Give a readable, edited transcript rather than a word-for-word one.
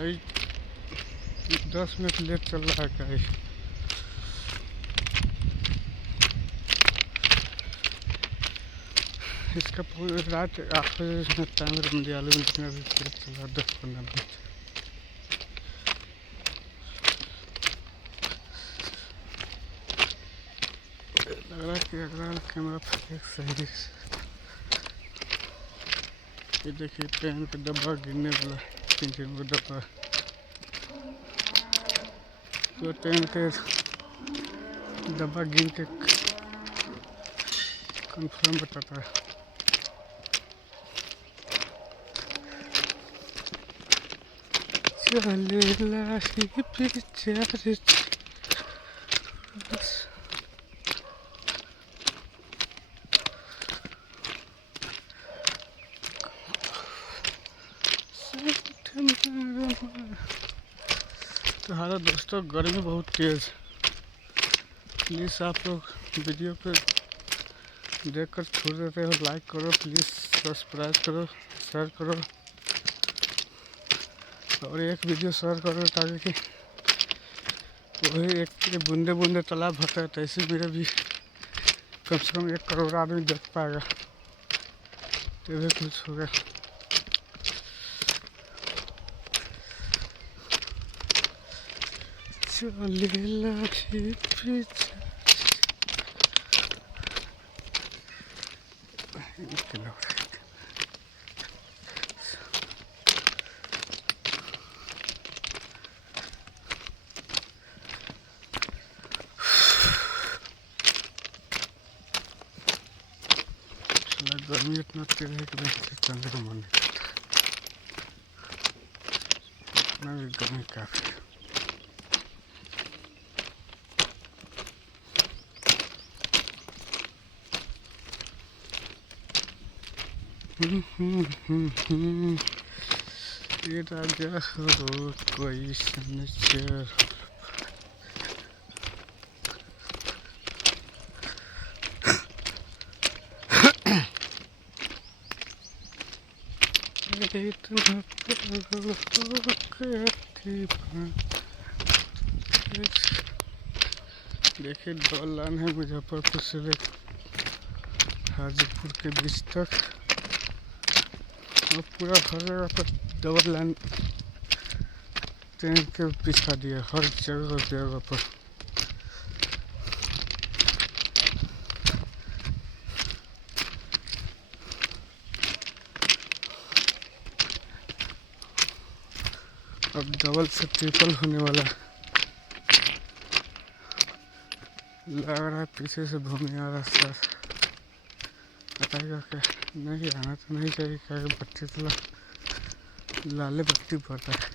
भाई 10 minute late चल रहा है गाइस। इसका पूरी रात 8 बजे टाइम मंदियालू में, लेकिन अभी लेट चल रहा है 10-15 मिनट। लग रहा है कि अगला कैमरा फ्लैश सही। ये देखिए ट्रेन का डब्बा गिरने वाला, 3 का डब्बा। तो ट्रेन के डब्बा गिन के कंफर्म बताता है। चले लाशी पीछे तो हेलो दोस्तों, गर्मी बहुत तेज़। प्लीज़ आप लोग वीडियो पे देखकर छोड़ देते हो, लाइक करो प्लीज़, सब्सक्राइब करो, शेयर करो और एक वीडियो शेयर करो ताकि कि वही एक बूंदे बूंदे तालाब भरता है, तो ऐसे मेरे भी कम से कम 1 करोड़ आदमी देख पाएगा, तो भी कुछ होगा। चले लाशी पीछे गर्मी इतना तेज है कि चलने का मन नहीं करता। इतना भी गर्मी काफ़ी है। ये राजा हो कोई सनचर, इतना देखिए 2 लाइन है मुजफ्फरपुर से हाजीपुर के बीच तक, और पूरा हर जगह पर डबल लाइन ट्रेन के बिछा दिया, हर जगह पर। अब डबल से ट्रिपल होने वाला लग रहा है। पीछे से भूमि आ रहा सर, बताएगा क्या? नहीं आना तो नहीं चाहिए, क्या बत्ती तो लाले बत्ती पड़ रहा है।